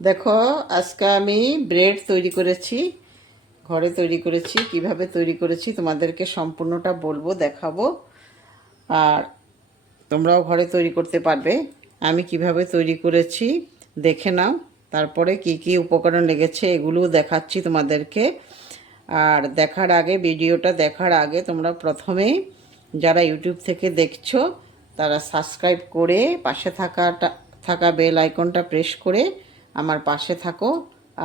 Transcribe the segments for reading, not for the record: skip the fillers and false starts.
দেখো আজকে আমি ব্রেড তৈরি করেছি, ঘরে তৈরি করেছি। কিভাবে তৈরি করেছি তোমাদেরকে সম্পূর্ণটা বলবো, দেখাবো। আর তোমরাও ঘরে তৈরি করতে পারবে। আমি কিভাবে তৈরি করেছি দেখে নাও। তারপরে কি কি উপকরণ লেগেছে এগুলোও দেখাচ্ছি তোমাদেরকে। আর ভিডিওটা দেখার আগে তোমরা প্রথমেই যারা ইউটিউব থেকে দেখছো তারা সাবস্ক্রাইব করে পাশে থাকা বেল আইকনটা প্রেস করে আমার পাশে থাকো।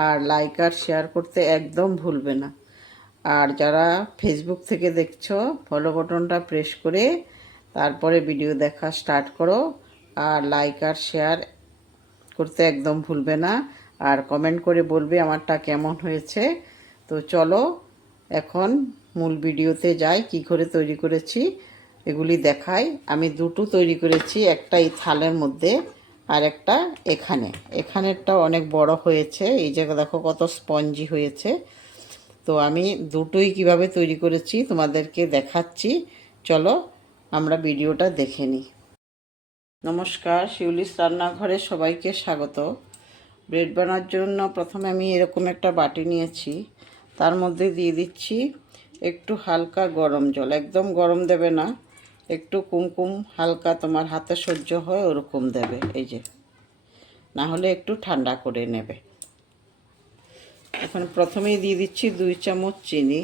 আর লাইক আর শেয়ার করতে একদম ভুলবে না। আর যারা ফেসবুক থেকে দেখছো ফলো বাটনটা প্রেস করে তারপরে ভিডিও দেখা স্টার্ট করো। আর লাইক আর শেয়ার করতে একদম ভুলবে না। আর কমেন্ট করে বলবে আমারটা কেমন হয়েছে। তো চলো এখন মূল ভিডিওতে যাই। কি করে তৈরি করেছি এগুলি দেখাই। আমি দুটো তৈরি করেছি, একটা এই থালের মধ্যে আর একটা এখানেরটা অনেক বড় হয়েছে। এই জায়গা দেখো কত স্পঞ্জি হয়েছে। তো আমি দুটোই কিভাবে তৈরি করেছি তোমাদেরকে দেখাচ্ছি। চলো আমরা ভিডিওটা দেখে নিই। নমস্কার, শিউলিস রান্নাঘরে সবাইকে স্বাগত। ব্রেড বানানোর জন্য প্রথমে আমি এরকম একটা বাটি নিয়েছি, তার মধ্যে দিয়ে দিচ্ছি একটু হালকা গরম জল। একদম গরম দেবে না, একটু কুমকুম হালকা তোমার হাতে সহ্য হয় ওরকম দেবে। এই যে, না হলে একটু ঠান্ডা করে নেবে। এখন প্রথমেই দিয়ে দিচ্ছি 2 চামচ চিনি।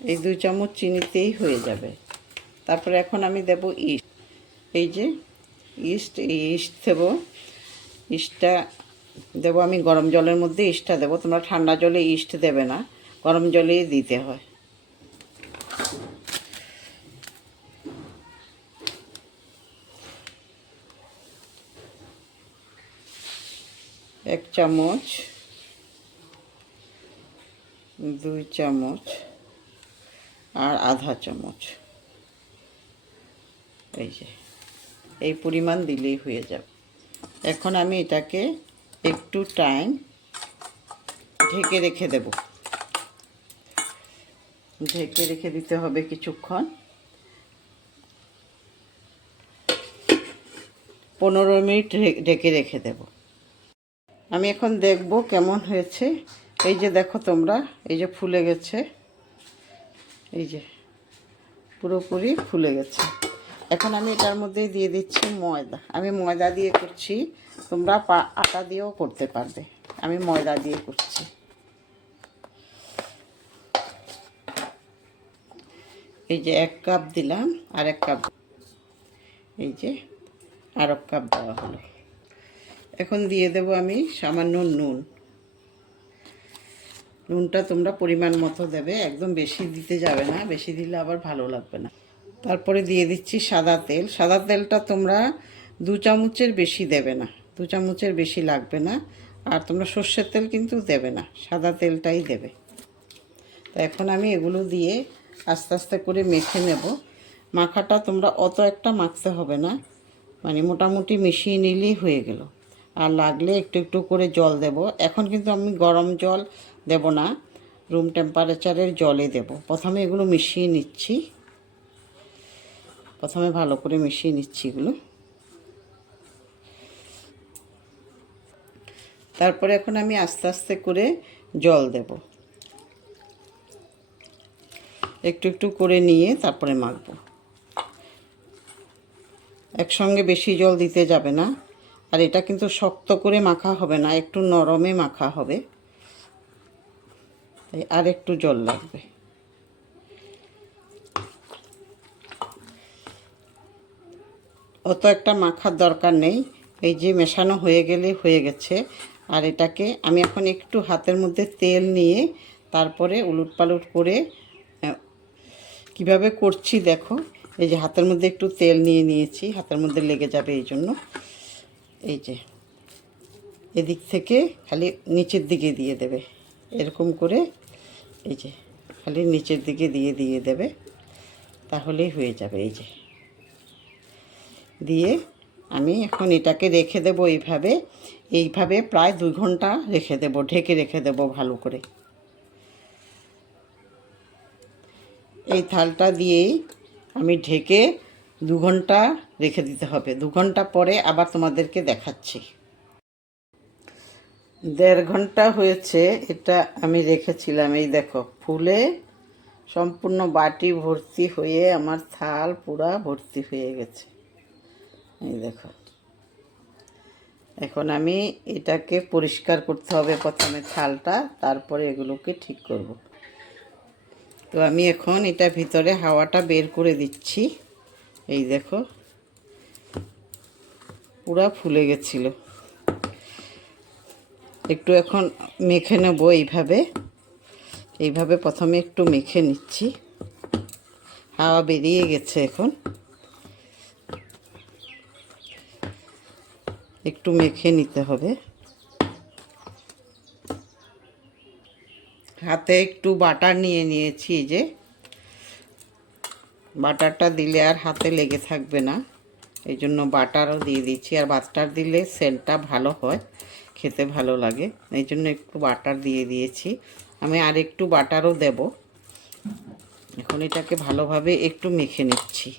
এই 2 চামচ চিনিতেই হয়ে যাবে। তারপরে এখন আমি দেব ইস্ট। এই যে ইস্ট দেবো। ইস্টটা দেবো আমি গরম জলের মধ্যে। ইস্টটা দেবো, তোমরা ঠান্ডা জলে ইস্ট দেবে না, গরম জলেই দিতে হয়। এক চামচ, 2 চামচ আর আধা চামচ। এই যে এই পরিমাণ দিলেই হয়ে যাবে। এখন আমি এটাকে একটু টাইম ঢেকে রেখে দেব। ঢেকে রেখে দিতে হবে কিছুক্ষণ, 15 মিনিট ঢেকে রেখে দেব। আমি এখন দেখব কেমন হয়েছে। এই যে দেখো তোমরা, এই যে ফুলে গেছে, এই যে পুরোপুরি ফুলে গেছে। এখন আমি এটার মধ্যে দিয়ে দিচ্ছি ময়দা। আমি ময়দা দিয়ে করছি, তোমরা আটা দিয়েও করতে পারবে। আমি ময়দা দিয়ে করছি। এই যে 1 কাপ দিলাম, আর 1 কাপ, এই যে আর 1 কাপ দেওয়া হলো। এখন দিয়ে দেব আমি সামান্য নুন। নুনটা তোমরা পরিমাণ মতো দেবে, একদম বেশি দিতে যাবে না, বেশি দিলে আবার ভালো লাগবে না। তারপরে দিয়ে দিচ্ছি সাদা তেল। সাদা তেলটা তোমরা 2 চামচের বেশি দেবে না, 2 চামচের বেশি লাগবে না। আর তোমরা সর্ষের তেল কিন্তু দেবে না, সাদা তেলটাই দেবে। তো এখন আমি এগুলো দিয়ে আস্তে আস্তে করে মেখে নেব। মাখাটা তোমরা অত একটা মাখতে হবে না, মানে মোটামুটি মিশিয়ে নিলেই হয়ে গেল। আর লাগলে একটু একটু করে জল দেব। এখন কিন্তু আমি গরম জল দেব না, রুম টেম্পারেচারের জলে দেব। প্রথমে এগুলো মিশিয়ে নিচ্ছি, প্রথমে ভালো করে মিশিয়ে নিচ্ছি এগুলো। তারপরে এখন আমি আস্তে আস্তে করে জল দেব, একটু একটু করে নিয়ে তারপরে মাখবো। একসঙ্গে বেশি জল দিতে যাবে না। আর এটা কিন্তু শক্ত করে মাখা হবে না, একটু নরমে মাখা হবে, তাই আর একটু জল লাগবে। অত একটা মাখার দরকার নেই। এই যে মেশানো হয়ে গেলে হয়ে গেছে। আর এটাকে আমি এখন একটু হাতের মধ্যে তেল নিয়ে তারপরে উলটপালট করে কিভাবে করছি দেখো। এই যে হাতের মধ্যে একটু তেল নিয়ে নিয়েছি, হাতের মধ্যে লেগে যাবে এই জন্য। এই যে এদিক থেকে খালি নিচের দিকে দিয়ে দেবে, এরকম করে। এই যে খালি নিচের দিকে দিয়ে দেবে, তাহলেই হয়ে যাবে। এই যে দিয়ে আমি এখন এটাকে রেখে দেবো এইভাবে প্রায় 2 ঘন্টা রেখে দেবো, ঢেকে রেখে দেবো ভালো করে। এই থালটা দিয়েই আমি ঢেকে 2 ঘন্টা রেখে দিতে হবে। 2 ঘন্টা পরে আবার তোমাদেরকে দেখাচ্ছি। 1.5 ঘন্টা হয়েছে, এটা আমি রেখেছিলাম। এই দেখো ফুলে সম্পূর্ণ বাটি ভর্তি হয়ে আমার থাল পুরা ভর্তি হয়ে গেছে। এই দেখো, এখন আমি এটাকে পরিষ্কার করতে হবে প্রথমে থালটা, তারপরে এগুলোকে ঠিক করব। তো আমি এখন এটা ভিতরে হাওয়াটা বের করে দিচ্ছি। এই দেখো পুরা ফুলে গেছিল। একটু এখন মেখে নেব এইভাবে প্রথমে একটু মেখে নিচ্ছি। হাওয়া বেরিয়ে গেছে, এখন একটু মেখে নিতে হবে। হাতে একটু বাটার নিয়ে নিয়েছি, যে বাটারটা দিলে আর হাতে লেগে থাকবে না, এই জন্য বাটারও দিয়ে দিচ্ছি। আর বাটার দিলে সেন্টটা ভালো হয়, খেতে ভালো লাগে, এই জন্য একটু বাটার দিয়ে দিয়েছি। আমি আর একটু বাটারও দেব। এখন এটাকে ভালোভাবে একটু মেখে নিচ্ছি।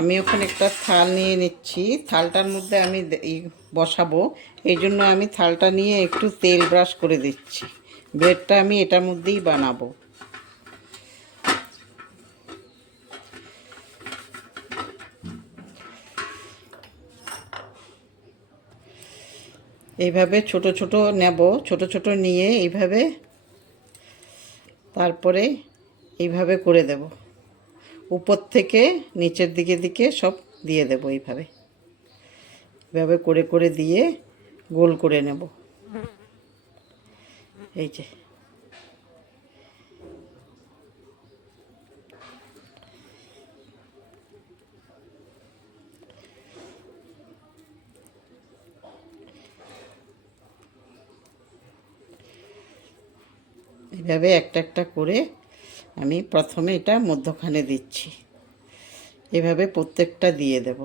আমি ওখানে একটা থাল নিয়ে নিচ্ছি, থালটার মধ্যে আমি বসাবো, এই জন্য আমি থালটা নিয়ে একটু তেল ব্রাশ করে দিচ্ছি। ব্রেডটা আমি এটার মধ্যেই বানাবো। এইভাবে ছোট ছোট নেব, ছোট ছোট নিয়ে এইভাবে, তারপরে এইভাবে করে দেব। উপর থেকে নিচের দিকে সব দিয়ে দেব। এইভাবে করে করে দিয়ে গোল করে নেব। এই যে এইভাবে একটা একটা করে আমি প্রথমে এটা মধ্যখানে দিচ্ছি। এভাবে প্রত্যেকটা দিয়ে দেব।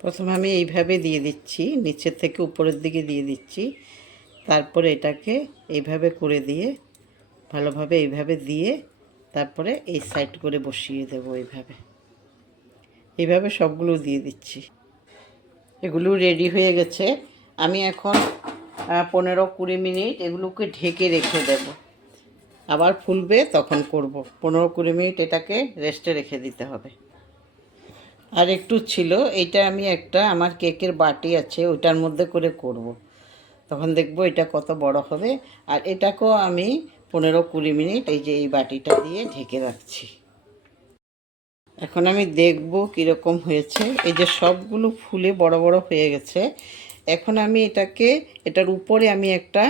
প্রথমে আমি এইভাবে দিয়ে দিচ্ছি, নিচের থেকে উপরের দিকে দিয়ে দিচ্ছি। তারপরে এটাকে এইভাবে করে দিয়ে ভালোভাবে এইভাবে দিয়ে তারপরে এই সাইড করে বসিয়ে দেব। এইভাবে সবগুলো দিয়ে দিচ্ছি। এগুলো রেডি হয়ে গেছে। আমি এখন 15-20 মিনিট এগুলোকে ঢেকে রেখে দেব। আবার ফুলবে তখন করব। 15-20 মিনিট এটাকে রেস্টে রেখে দিতে হবে। আর একটু ছিল, এইটা আমি একটা আমার কেকের বাটি আছে ওইটার মধ্যে করে করব। তখন দেখব এটা কত বড় হবে। আর এটাকেও আমি 15-20 মিনিট এই যে এই বাটিটা দিয়ে ঢেকে রাখছি। এখন আমি দেখব কীরকম হয়েছে। এই যে সবগুলো ফুলে বড় বড় হয়ে গেছে। এখন আমি এটার উপরে আমি একটা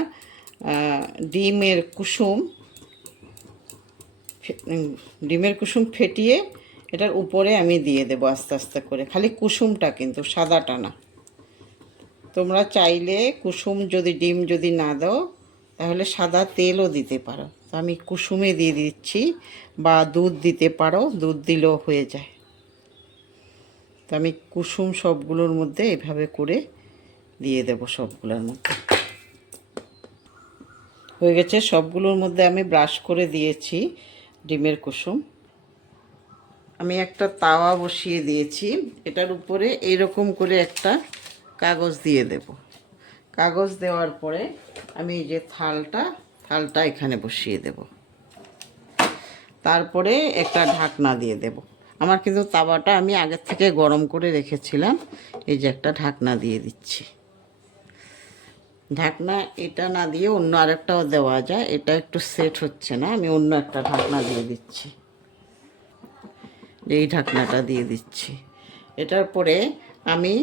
ডিমের কুসুম ফেটিয়ে এটার উপরে আমি দিয়ে দেব আস্তে আস্তে করে। খালি কুসুমটা, কিন্তু সাদাটা না। তোমরা চাইলে কুসুম ডিম যদি না দাও তাহলে সাদা তেলও দিতে পারো। তো আমি কুসুমে দিয়ে দিচ্ছি, বা দুধ দিতে পারো, দুধ দিলেও হয়ে যায়। তো আমি কুসুম সবগুলোর মধ্যে এভাবে করে দিয়ে দেব। সবগুলোর মধ্যে হয়ে গেছে। সবগুলোর মধ্যে আমি ব্রাশ করে দিয়েছি ডিমের কুসুম। আমি একটা তাওয়া বসিয়ে দিয়েছি, এটার উপরে এইরকম করে একটা কাগজ দিয়ে দেব। কাগজ দেওয়ার পরে আমি এই যে থালটা এখানে বসিয়ে দেব। তারপরে একটা ঢাকনা দিয়ে দেব। আমার কিন্তু তাওয়াটা আমি আগের থেকে গরম করে রেখেছিলাম। এই যে একটা ঢাকনা দিয়ে দিচ্ছি। ঢাকনা এটা না দিয়ে অন্য আরেকটাও দেওয়া যায়, এটা একটু সেট হচ্ছে না, আমি অন্য একটা ঢাকনা দিয়ে দিচ্ছি। এই ঢাকনাটা দিয়ে দিচ্ছি। এটার পরে আমি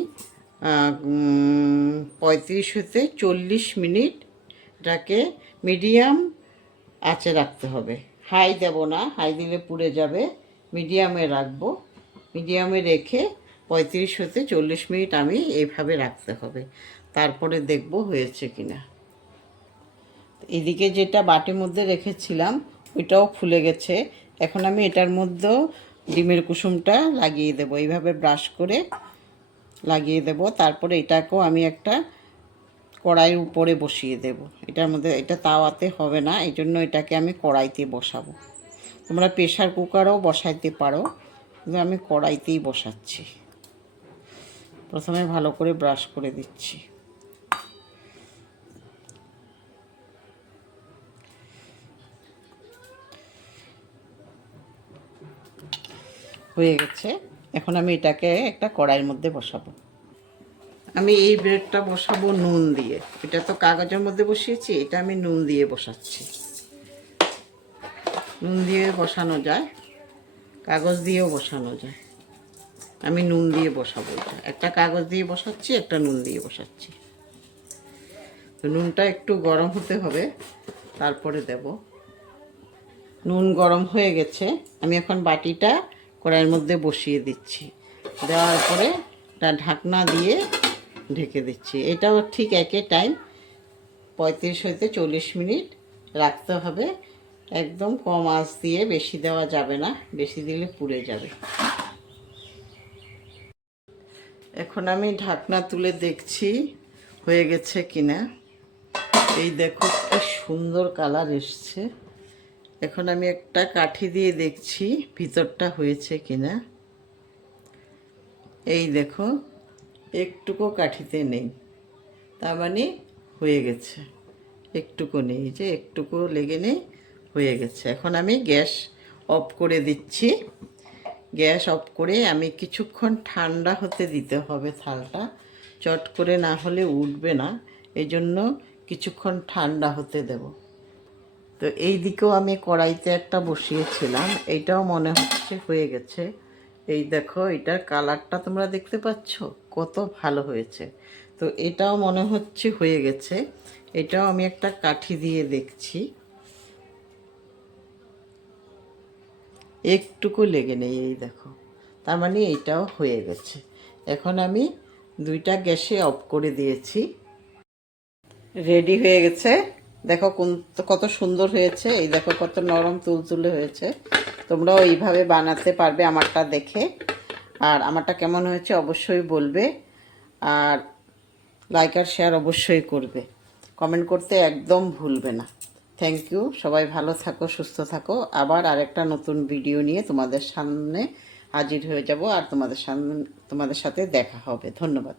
35-40 মিনিট এটাকে মিডিয়াম আঁচে রাখতে হবে। হাই দেব না, হাই দিলে পুড়ে যাবে। মিডিয়ামে রাখবো। মিডিয়ামে রেখে 35-40 মিনিট আমি এইভাবে রাখতে হবে। তারপরে দেখব হয়েছে কিনা। এদিকে যেটা বাটির মধ্যে রেখেছিলাম ওইটাও ফুলে গেছে। এখন আমি এটার মধ্যেও ডিমের কুসুমটা লাগিয়ে দেব, এইভাবে ব্রাশ করে লাগিয়ে দেব। তারপরে এটাকেও আমি একটা কড়াইয়ের উপরে বসিয়ে দেব। এটার মধ্যে, এটা তাওয়াতে হবে না, এই জন্য এটাকে আমি কড়াইতে বসাবো। তোমরা প্রেশার কুকারও বসাইতে পারো, কিন্তু আমি কড়াইতেই বসাচ্ছি। প্রথমে ভালো করে ব্রাশ করে দিচ্ছি। হয়ে গেছে। এখন আমি এটাকে একটা কড়াইয়ের মধ্যে বসাবো। আমি এই ব্রেডটা বসাবো নুন দিয়ে। এটা তো কাগজের মধ্যে বসিয়েছি, এটা আমি নুন দিয়ে বসাচ্ছি। নুন দিয়ে বসানো যায়, কাগজ দিয়েও বসানো যায়। আমি নুন দিয়ে বসাবো। এটা একটা কাগজ দিয়ে বসাচ্ছি, একটা নুন দিয়ে বসাচ্ছি। তো নুনটা একটু গরম হতে হবে, তারপরে দেব। নুন গরম হয়ে গেছে, আমি এখন বাটিটা কড়াইয়ের মধ্যে বসিয়ে দিচ্ছি। দেওয়ার পরে এটা ঢাকনা দিয়ে ঢেকে দিচ্ছি। এটাও ঠিক একই টাইম 35 হইতে 40 মিনিট রাখতে হবে। একদম কম আঁচ দিয়ে, বেশি দেওয়া যাবে না, বেশি দিলে পুড়ে যাবে। এখন আমি ঢাকনা তুলে দেখছি হয়ে গেছে কিনা। এই দেখো কি সুন্দর কালার এসছে। এখন আমি একটা কাঠি দিয়ে দেখছি ভিতরটা হয়েছে কিনা। এই দেখো একটুকু কাঠিতে নেই, তার মানে হয়ে গেছে। একটুকু নেই, যে একটুকু লেগে নেই, হয়ে গেছে। এখন আমি গ্যাস অফ করে দিচ্ছি। গ্যাস অফ করে আমি কিছুক্ষণ ঠান্ডা হতে দিতে হবে থালটা, চট করে না হলে উঠবে না, এই জন্য কিছুক্ষণ ঠান্ডা হতে দেব। তো এই দিকেও আমি কড়াইতে একটা বসিয়েছিলাম, এইটাও মনে হচ্ছে হয়ে গেছে। এই দেখো এটার কালারটা তোমরা দেখতে পাচ্ছ কত ভালো হয়েছে। তো এটাও মনে হচ্ছে হয়ে গেছে। এটাও আমি একটা কাঠি দিয়ে দেখছি, একটুকু লেগে নেই। এই দেখো, তার মানে এইটাও হয়ে গেছে। এখন আমি দুইটা গ্যাসে অফ করে দিয়েছি। রেডি হয়ে গেছে। দেখো কত সুন্দর হয়েছে। এই দেখো কত নরম তুলতুলে হয়েছে। তোমরাও এইভাবে বানাতে পারবে আমারটা দেখে। আর আমারটা কেমন হয়েছে অবশ্যই বলবে। আর লাইক আর শেয়ার অবশ্যই করবে। কমেন্ট করতে একদম ভুলবে না। Thank you. সবাই ভালো থাকো, সুস্থ থাকো। আবার আরেকটা নতুন ভিডিও নিয়ে তোমাদের সামনে হাজির হয়ে যাব, আর তোমাদের সাথে দেখা হবে। ধন্যবাদ।